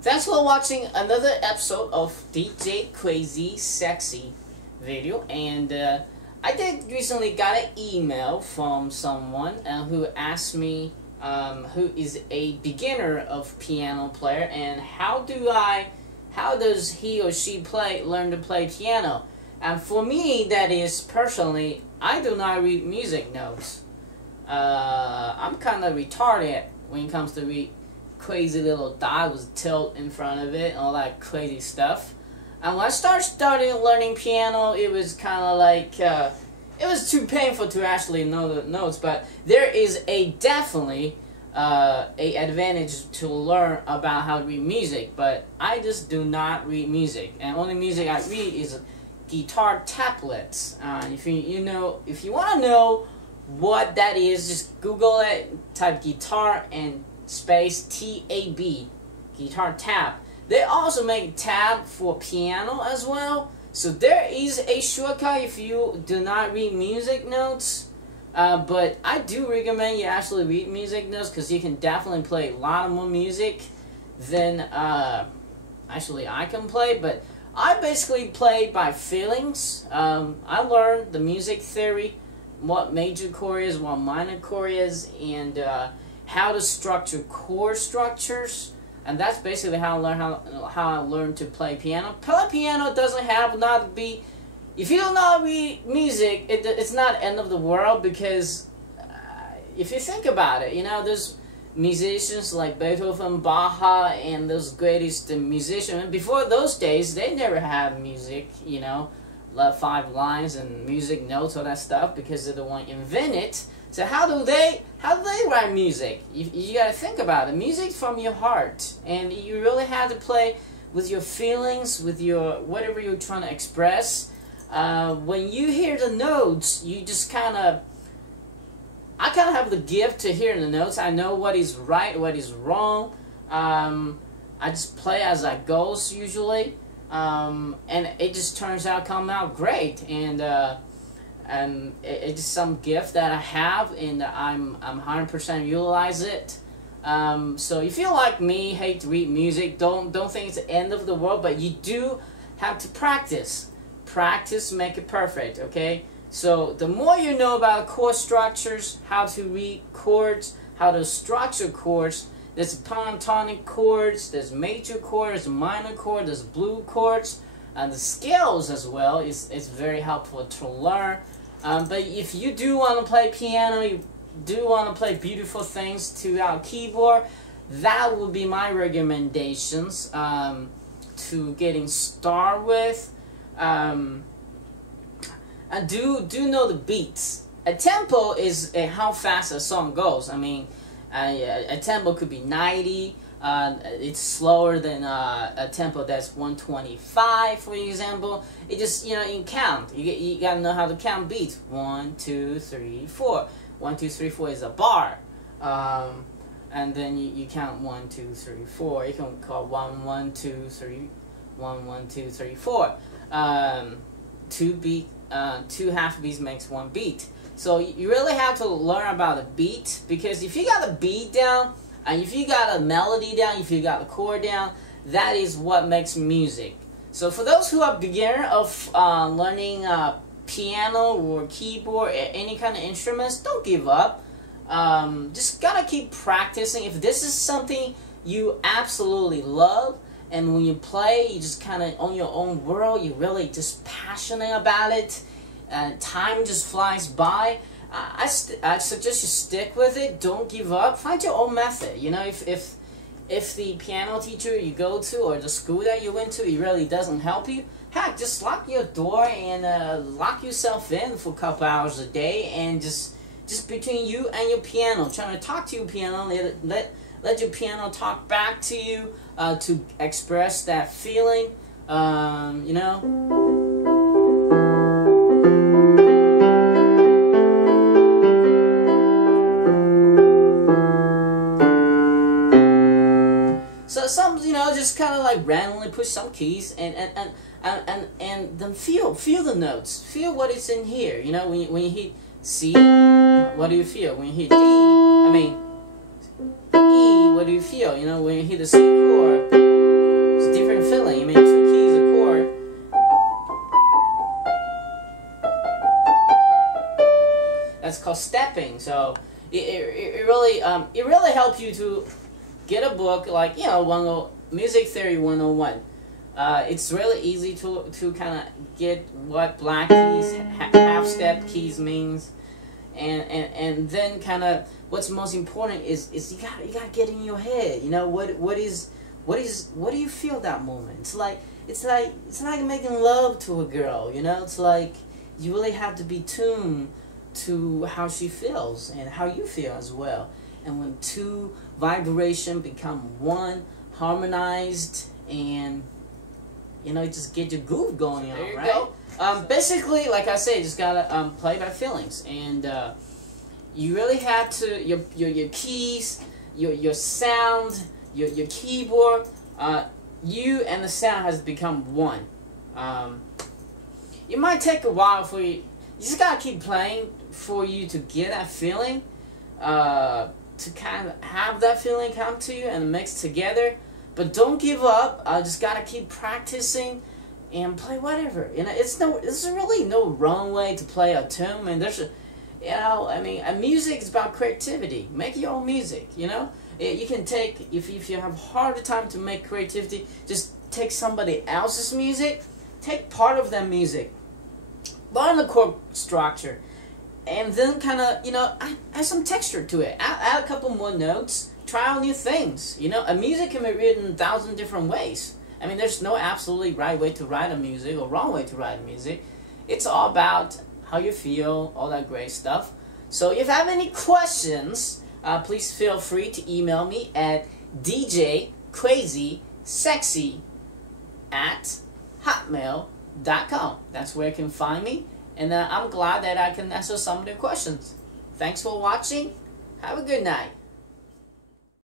Thanks for watching another episode of DJ Crazy Sexy video, and I did recently got an email from someone who asked me who is a beginner of piano player and how does he or she learn to play piano. And for me, that is personally, I do not read music notes. I'm kind of retarded when it comes to read crazy little dot with tilt in front of it and all that crazy stuff. And when I started learning piano, it was kind of like it was too painful to actually know the notes. But there is definitely a advantage to learn about how to read music. But I just do not read music, and only music I read is guitar tablets. If you want to know what that is, just Google it, type guitar and space TAB, guitar tab. They also make tab for piano as well. So there is a shortcut if you do not read music notes. But I do recommend you actually read music notes, because you can definitely play a lot more music than actually I can play. But I basically play by feelings. I learned the music theory, what major chord is, what minor chord is, and how to structure chord structures. And that's basically how I learned to play piano. Play piano doesn't have not to be. If you do not read music, it's not end of the world, because if you think about it, there's musicians like Beethoven, Bach, and those greatest musicians. And before those days, they never had music, like 5 lines and music notes, all that stuff, because they're the one invent it. So how do they write music? You gotta think about it. Music's from your heart, and you really have to play with your feelings, with your whatever you're trying to express. When you hear the notes, you just I kind of have the gift to hear the notes. I know what is right, what is wrong. I just play as I go usually, and it just turns out come out great. And it's some gift that I have, and I'm 100% utilize it. So if you like me, hate to read music, don't think it's the end of the world, but you do have to practice. Practice make it perfect, okay? So the more you know about chord structures, how to read chords, how to structure chords, there's pentatonic chords, there's major chords, minor chords, there's blue chords, and the scales as well is very helpful to learn. But if you do want to play piano, you do want to play beautiful things to our keyboard, that would be my recommendations to getting started with. And do know the beats. A tempo is how fast a song goes. I mean, a tempo could be 90. It's slower than a tempo that's 125, for example. It just, you count. You gotta know how to count beats. 1, 2, 3, 4. 1, 2, 3, 4 is a bar. And then you count 1, 2, 3, 4. You can call 1, 1, 2, 3, 1, 1, 2, 3, 4. 2 half beats makes 1 beat. So you really have to learn about a beat, because if you got a beat down, and if you got a melody down, if you got a chord down, that is what makes music. So for those who are beginner of learning piano or keyboard, any kind of instruments, don't give up. Just gotta keep practicing. If this is something you absolutely love, and when you play, you just kind of on your own world, you're really just passionate about it, and time just flies by, I suggest you stick with it. Don't give up. Find your own method. If the piano teacher you go to or the school that you went to, it really doesn't help you, heck, just lock your door and lock yourself in for a couple hours a day, and just between you and your piano, trying to talk to your piano, let your piano talk back to you to express that feeling. So some, just kind of like randomly push some keys and then feel the notes. Feel what is in here. When you hit C, what do you feel? When you hit D, I mean E, what do you feel? When you hit the C chord, stepping. So it really helps you to get a book like, you know, Music Theory 101. It's really easy to kind of get what black keys, half step keys means, and then kind of what's most important is you gotta get in your head. You know, what do you feel that moment? It's like making love to a girl. You know, it's like you really have to be tuned to how she feels and how you feel as well. And when two vibration become one, harmonized, and you know, just get your groove going on, right? Go. Basically, like I said, just gotta play by feelings, and you really have to your keys, your sound, your keyboard. You and the sound has become one. It might take a while for you. You just gotta keep playing for you to get that feeling, to kind of have that feeling come to you and mix together. But don't give up. Just gotta keep practicing and play whatever. You know, there's really no wrong way to play a tune. And music is about creativity. Make your own music. You know, you can take if you have harder time to make creativity, just take somebody else's music, take part of that music, learn the chord structure, and then kind of, you know, add some texture to it. Add a couple more notes. Try out new things. You know, a music can be written 1,000 different ways. I mean, there's no absolutely right way to write a music or wrong way to write a music. It's all about how you feel, all that great stuff. So if you have any questions, please feel free to email me at djcrazysexy@hotmail.com. That's where you can find me. And I'm glad that I can answer some of the questions. Thanks for watching. Have a good night.